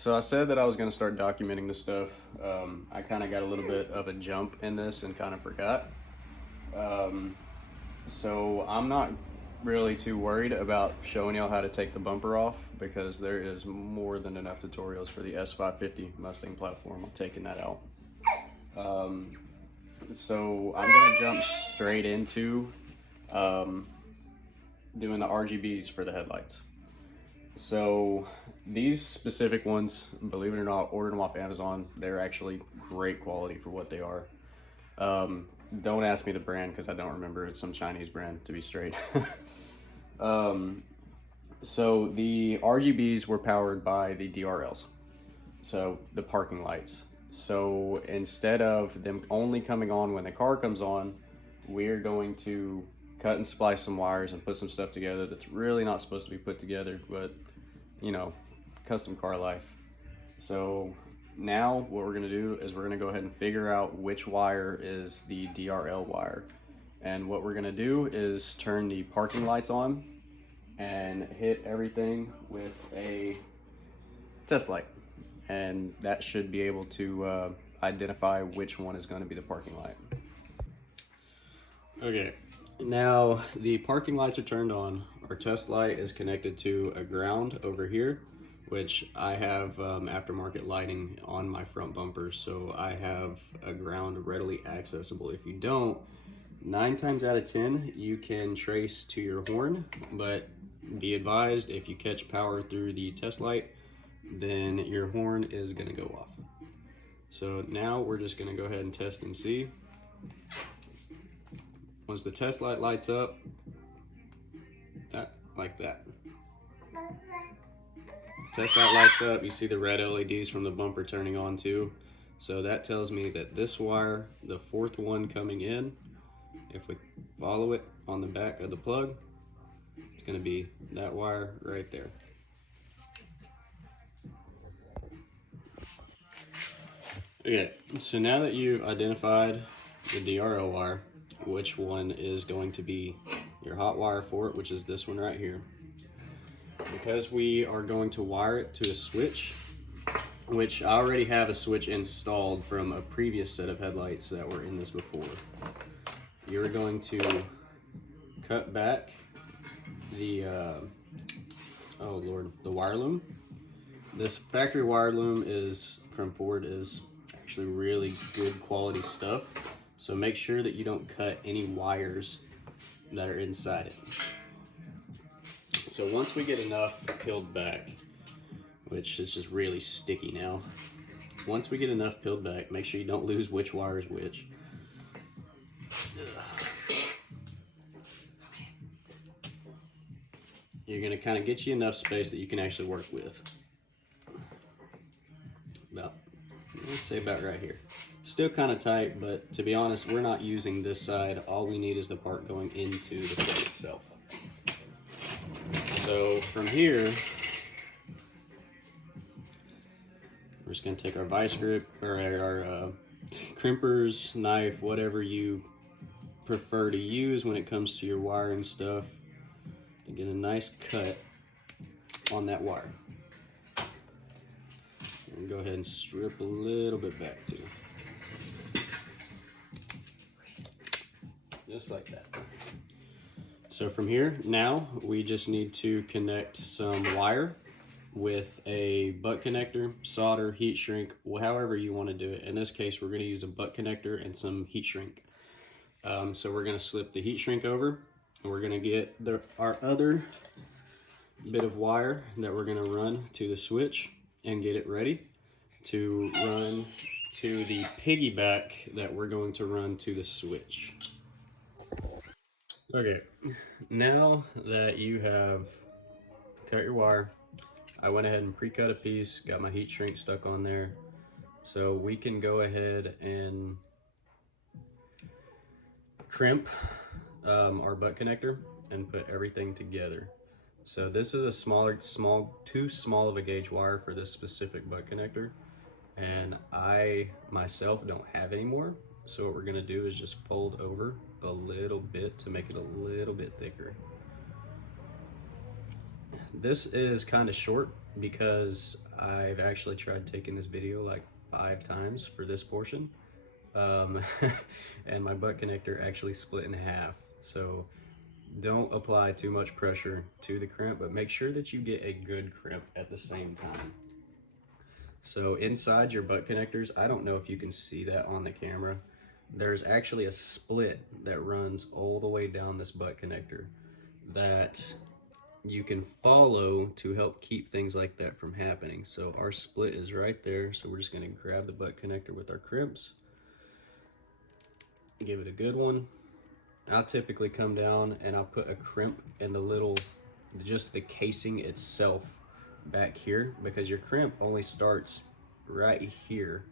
So I said that I was going to start documenting this stuff. I kind of got a little bit of a jump in this and kind of forgot. Um, so I'm not really too worried about showing y'all how to take the bumper off because there is more than enough tutorials for the S550 Mustang platform. I'm taking that out. So I'm going to jump straight into doing the RGBs for the headlights. So these specific ones, believe it or not, ordered them off Amazon. They're actually great quality for what they are. Don't ask me the brand because I don't remember. It's some Chinese brand, to be straight. So the RGBs were powered by the DRLs, so the parking lights. So instead of them only coming on when the car comes on, we're going to cut and splice some wires and put some stuff together that's really not supposed to be put together, but you know, custom car life. So now what we're gonna do is we're gonna go ahead and figure out which wire is the DRL wire. And what we're gonna do is turn the parking lights on and hit everything with a test light. And that should be able to identify which one is gonna be the parking light. Okay, now the parking lights are turned on. Our test light is connected to a ground over here, which I have aftermarket lighting on my front bumper, so I have a ground readily accessible. If you don't, 9 times out of 10, you can trace to your horn, but be advised, if you catch power through the test light, then your horn is gonna go off. So now we're just gonna go ahead and test and see. Once the test light lights up, like that. Test light lights up, you see the red LEDs from the bumper turning on too. So that tells me that this wire, the 4th one coming in, if we follow it on the back of the plug, it's gonna be that wire right there. Okay, so now that you've identified the DRL wire, which one is going to be your hot wire for it, which is this one right here. Because we are going to wire it to a switch, which I already have a switch installed from a previous set of headlights that were in this before. You're going to cut back the, the wire loom. This factory wire loom is from Ford, is actually really good quality stuff. So make sure that you don't cut any wires that are inside it. So once we get enough peeled back, which is just really sticky now, once we get enough peeled back, make sure you don't lose which wire is which. You're gonna kind of get you enough space that you can actually work with. Let's say about right here. Still kind of tight, but to be honest, we're not using this side. All we need is the part going into the plate itself. So from here, we're just gonna take our vice grip, or our crimpers, knife, whatever you prefer to use when it comes to your wiring stuff, to get a nice cut on that wire. And go ahead and strip a little bit back too. Just like that. So from here, now we just need to connect some wire with a butt connector, solder, heat shrink, however you want to do it. In this case, we're going to use a butt connector and some heat shrink. So we're going to slip the heat shrink over, and we're going to get our other bit of wire that we're going to run to the switch and get it ready to run to the piggyback that we're going to run to the switch. Okay, now that you have cut your wire, I went ahead and pre-cut a piece, got my heat shrink stuck on there, so we can go ahead and crimp our butt connector and put everything together. So this is a too small of a gauge wire for this specific butt connector, and I myself don't have any more. So what we're gonna do is just fold over a little bit to make it a little bit thicker. This is kind of short because I've actually tried taking this video like 5 times for this portion. And my butt connector actually split in half. So don't apply too much pressure to the crimp, but make sure that you get a good crimp at the same time. So inside your butt connectors, I don't know if you can see that on the camera, there's actually a split that runs all the way down this butt connector that you can follow to help keep things like that from happening. So our split is right there. So we're just gonna grab the butt connector with our crimps, give it a good one. I'll typically come down and I'll put a crimp in just the casing itself back here, because your crimp only starts right here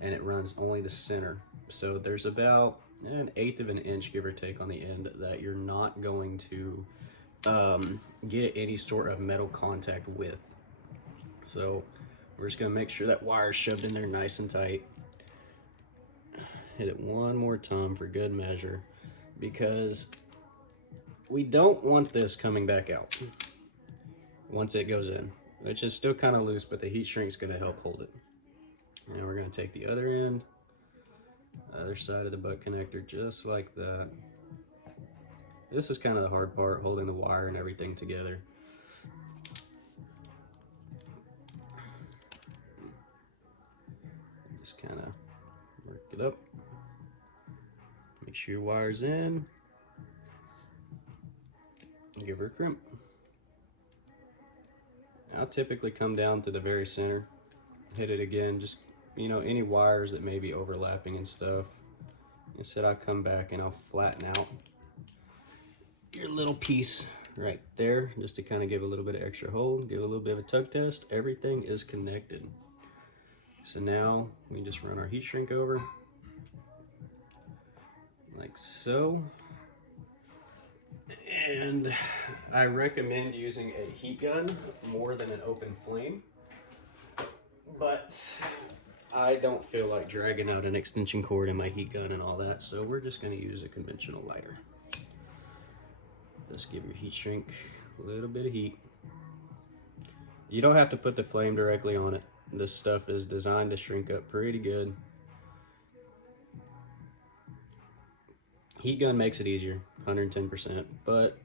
and it runs only the center. So there's about 1/8 of an inch, give or take, on the end that you're not going to get any sort of metal contact with. So we're just gonna make sure that wire's shoved in there nice and tight. Hit it one more time for good measure, because we don't want this coming back out once it goes in, which is still kind of loose, but the heat shrink's gonna help hold it. And we're gonna take the other end, other side of the butt connector, just like that. This is kind of the hard part, holding the wire and everything together. Just kind of work it up. Make sure your wire's in. Give her a crimp. I'll typically come down to the very center, hit it again, just, you know, any wires that may be overlapping and stuff. Instead, I'll come back and I'll flatten out your little piece right there, just to kind of give a little bit of extra hold, give a little bit of a tug test. Everything is connected. So now we just run our heat shrink over, like so. And I recommend using a heat gun more than an open flame, but I don't feel like dragging out an extension cord in my heat gun and all that, so we're just going to use a conventional lighter. Just give your heat shrink a little bit of heat. You don't have to put the flame directly on it. This stuff is designed to shrink up pretty good. Heat gun makes it easier, 110%, but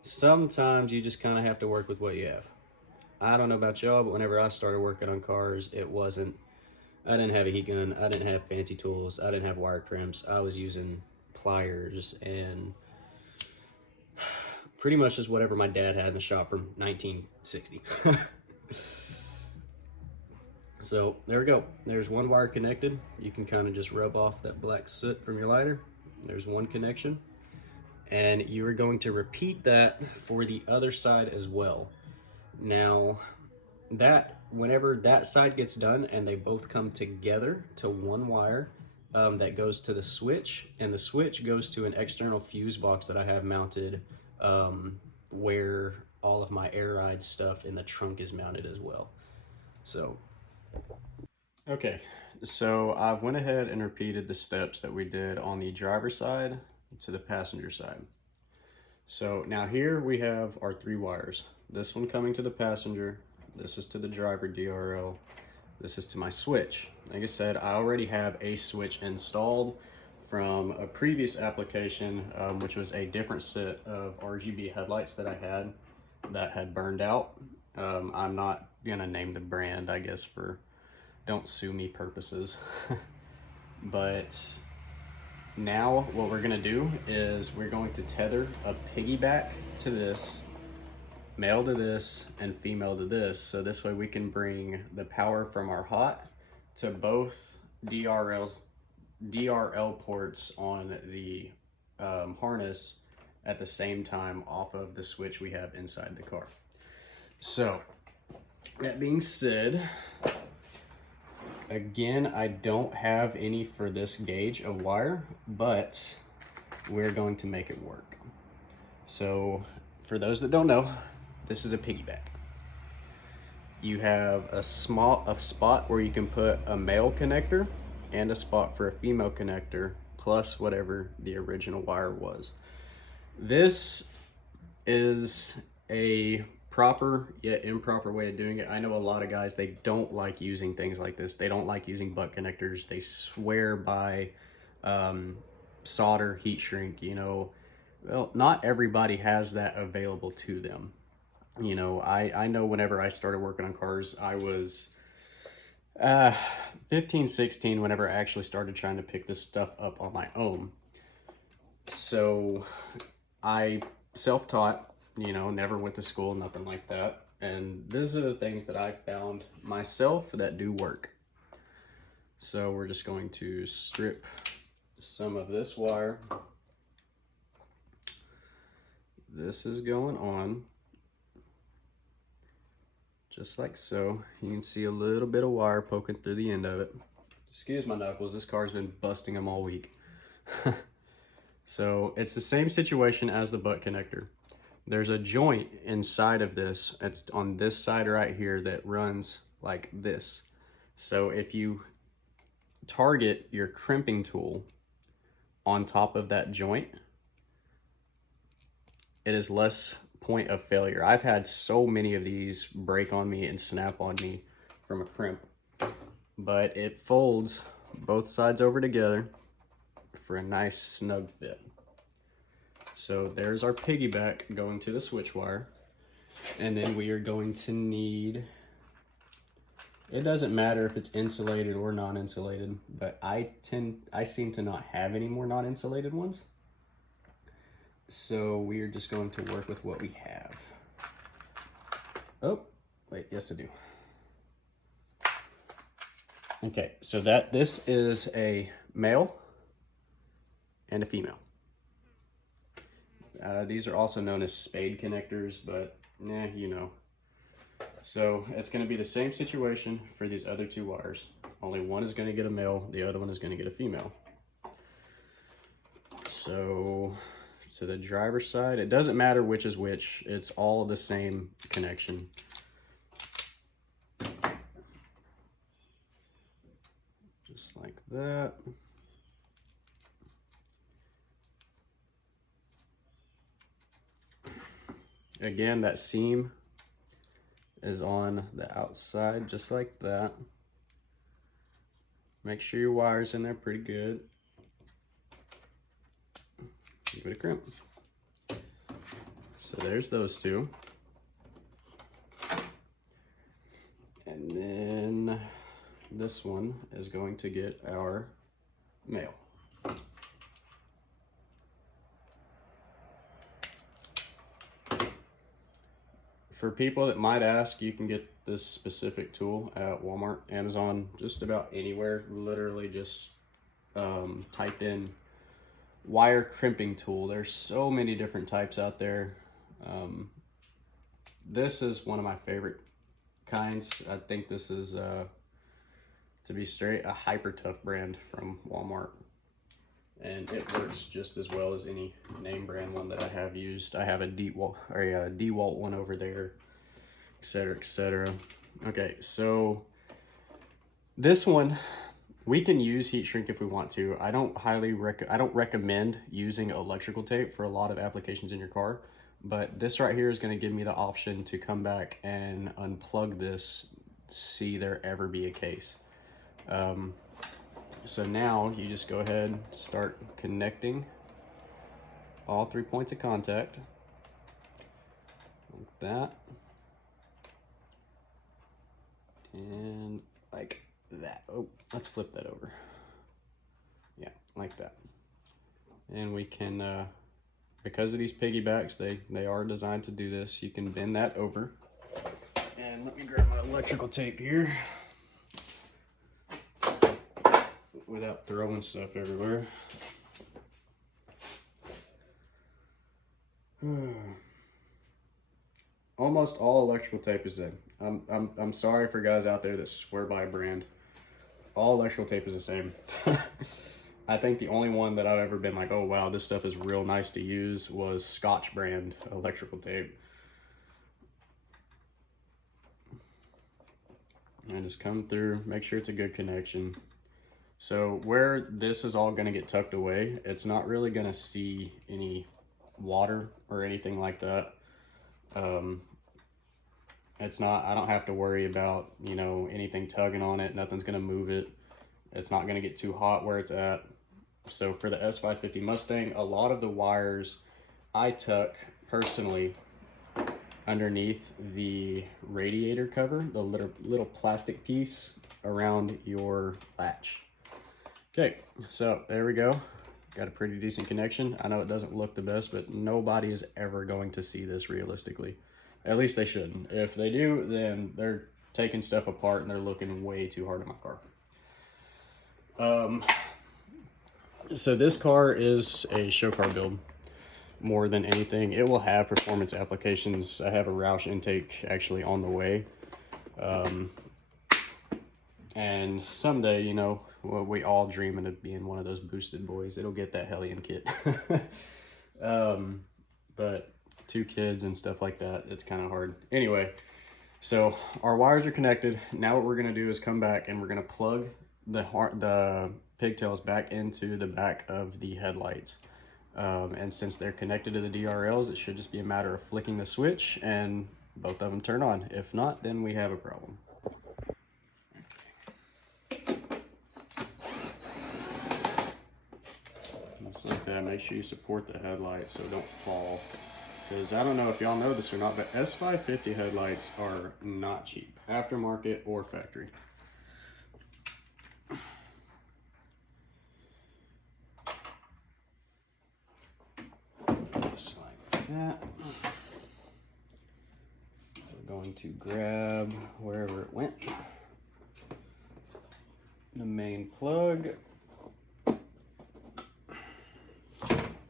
sometimes you just kind of have to work with what you have. I don't know about y'all, but whenever I started working on cars, I didn't have a heat gun, I didn't have fancy tools, I didn't have wire crimps. I was using pliers and pretty much just whatever my dad had in the shop from 1960. So there we go. There's one wire connected. You can kind of just rub off that black soot from your lighter. There's one connection. And you are going to repeat that for the other side as well. Now, whenever that side gets done and they both come together to one wire, that goes to the switch, and the switch goes to an external fuse box that I have mounted where all of my air ride stuff in the trunk is mounted as well. So, okay, so I've went ahead and repeated the steps that we did on the driver's side to the passenger side. So now here we have our 3 wires. This one coming to the passenger, this is to the driver DRL, this is to my switch. Like I said, I already have a switch installed from a previous application, which was a different set of RGB headlights that I had burned out. I'm not gonna name the brand, I guess, for don't sue me purposes. But now what we're gonna do is we're going to tether a piggyback to this, male to this, and female to this. So this way we can bring the power from our hot to both DRL ports on the harness at the same time off of the switch we have inside the car. So that being said, again, I don't have any for this gauge of wire, but we're going to make it work. So for those that don't know, this is a piggyback. You have a spot where you can put a male connector and a spot for a female connector, plus whatever the original wire was. This is a proper yet improper way of doing it. I know a lot of guys, they don't like using things like this. They don't like using butt connectors. They swear by solder, heat shrink, you know. Well, not everybody has that available to them. You know, I know whenever I started working on cars, I was 15, 16, whenever I actually started trying to pick this stuff up on my own. So I self-taught, you know, never went to school, nothing like that. And these are the things that I found myself that do work. So we're just going to strip some of this wire. This is going on just like so. You can see a little bit of wire poking through the end of it. Excuse my knuckles, this car's been busting them all week. So it's the same situation as the butt connector. There's a joint inside of this, it's on this side right here, that runs like this. So if you target your crimping tool on top of that joint, it is less point of failure. I've had so many of these break on me and snap on me from a crimp, but it folds both sides over together for a nice snug fit. So there's our piggyback going to the switch wire. And then we are going to need, it doesn't matter if it's insulated or non-insulated, but I seem to not have any more non-insulated ones. So we are just going to work with what we have. Oh, wait, yes I do. Okay, so this is a male and a female. These are also known as spade connectors, but you know. So it's going to be the same situation for these other two wires. Only one is going to get a male, the other one is going to get a female. So to the driver's side, it doesn't matter which is which, it's all the same connection. Just like that. Again, that seam is on the outside, just like that. Make sure your wire's in there pretty good. Give it a crimp. So there's those two. And then this one is going to get our male. For people that might ask, you can get this specific tool at Walmart, Amazon, just about anywhere. Literally just type in wire crimping tool. There's so many different types out there. This is one of my favorite kinds. I think this is, to be straight, a Hyper Tough brand from Walmart. And it works just as well as any name brand one that I have used. I have a DeWalt one over there, etc., etc. Okay, so this one we can use heat shrink if we want to. I don't recommend using electrical tape for a lot of applications in your car, but this right here is going to give me the option to come back and unplug this, see there ever be a case. So now you just go ahead, start connecting all 3 points of contact, like that, and like that. Oh, let's flip that over. Yeah, like that. And we can, because of these piggybacks, they are designed to do this. You can bend that over. And let me grab my electrical tape here, without throwing stuff everywhere. Almost all electrical tape is in. I'm sorry for guys out there that swear by a brand. All electrical tape is the same. I think the only one that I've ever been like, oh wow, this stuff is real nice to use, was Scotch brand electrical tape. And just come through, make sure it's a good connection. So where this is all gonna get tucked away, it's not really gonna see any water or anything like that. It's not, I don't have to worry about, you know, anything tugging on it. Nothing's going to move it. It's not going to get too hot where it's at. So for the S550 Mustang, a lot of the wires I tuck personally underneath the radiator cover, the little plastic piece around your latch. Okay, so there we go. Got a pretty decent connection. I know it doesn't look the best, but nobody is ever going to see this realistically. At least they shouldn't. If they do, then they're taking stuff apart and they're looking way too hard at my car. So this car is a show car build more than anything. It will have performance applications. I have a Roush intake actually on the way. And someday, you know, well, we all dreaming of being one of those boosted boys. It'll get that Hellion kit. But 2 kids and stuff like that, it's kind of hard. Anyway, so our wires are connected. Now what we're gonna do is come back and we're gonna plug the pigtails back into the back of the headlights. And since they're connected to the DRLs, it should just be a matter of flicking the switch and both of them turn on. If not, then we have a problem. Just like that, make sure you support the headlight so it don't fall. Because I don't know if y'all know this or not, but S550 headlights are not cheap, aftermarket or factory. Just like that. We're going to grab wherever it went. The main plug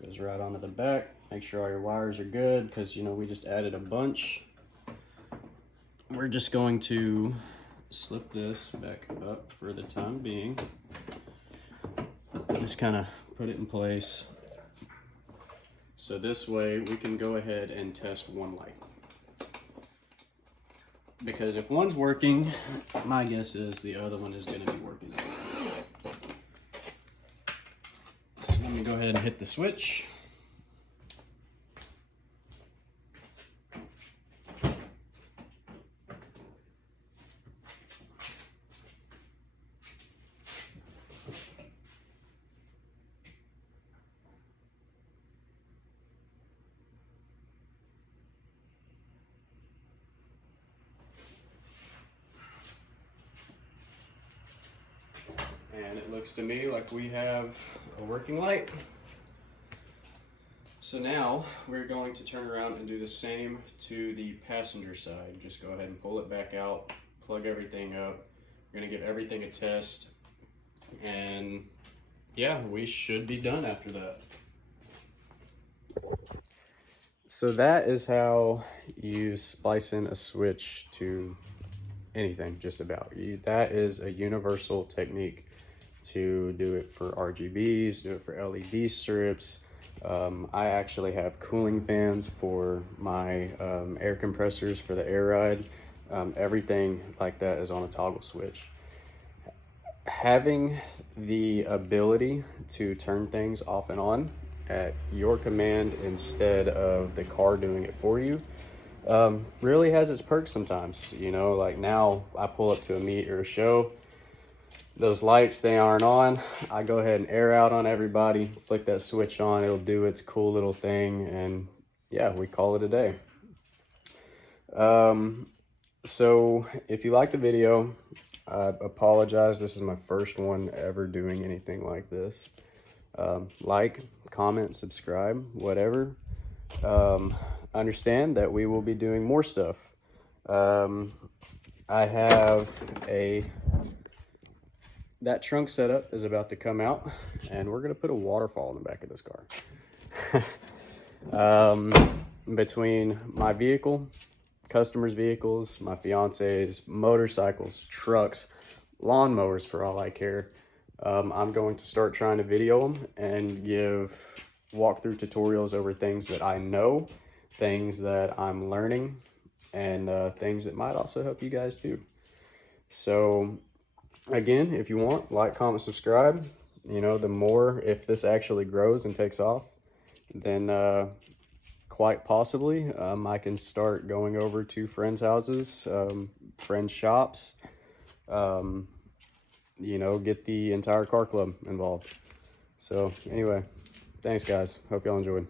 goes right onto the back. Make sure all your wires are good because, you know, we just added a bunch. We're just going to slip this back up for the time being. Just kind of put it in place. So this way we can go ahead and test one light. Because if one's working, my guess is the other one is going to be working. So let me go ahead and hit the switch. And it looks to me like we have a working light. So now we're going to turn around and do the same to the passenger side. Just go ahead and pull it back out, plug everything up. We're gonna give everything a test. And yeah, we should be done after that. So that is how you splice in a switch to anything, just about. That is a universal technique to do it for RGBs, do it for LED strips. I actually have cooling fans for my air compressors for the air ride. Everything like that is on a toggle switch. Having the ability to turn things off and on at your command instead of the car doing it for you really has its perks sometimes. You know, like now I pull up to a meet or a show, those lights, they aren't on. I go ahead and air out on everybody, flick that switch on, it'll do its cool little thing, and yeah, we call it a day. So if you like the video, I apologize, this is my first one ever doing anything like this. Like, comment, subscribe, whatever. Understand that we will be doing more stuff. I have that trunk setup is about to come out, and we're gonna put a waterfall in the back of this car. Between my vehicle, customers' vehicles, my fiance's, motorcycles, trucks, lawnmowers for all I care, I'm going to start trying to video them and give walkthrough tutorials over things that I know, things that I'm learning, and things that might also help you guys too. So again, if you want, like, comment, subscribe. You know, the more, if this actually grows and takes off, then quite possibly, I can start going over to friends' houses, friends' shops, you know, get the entire car club involved. So anyway, thanks guys. Hope y'all enjoyed.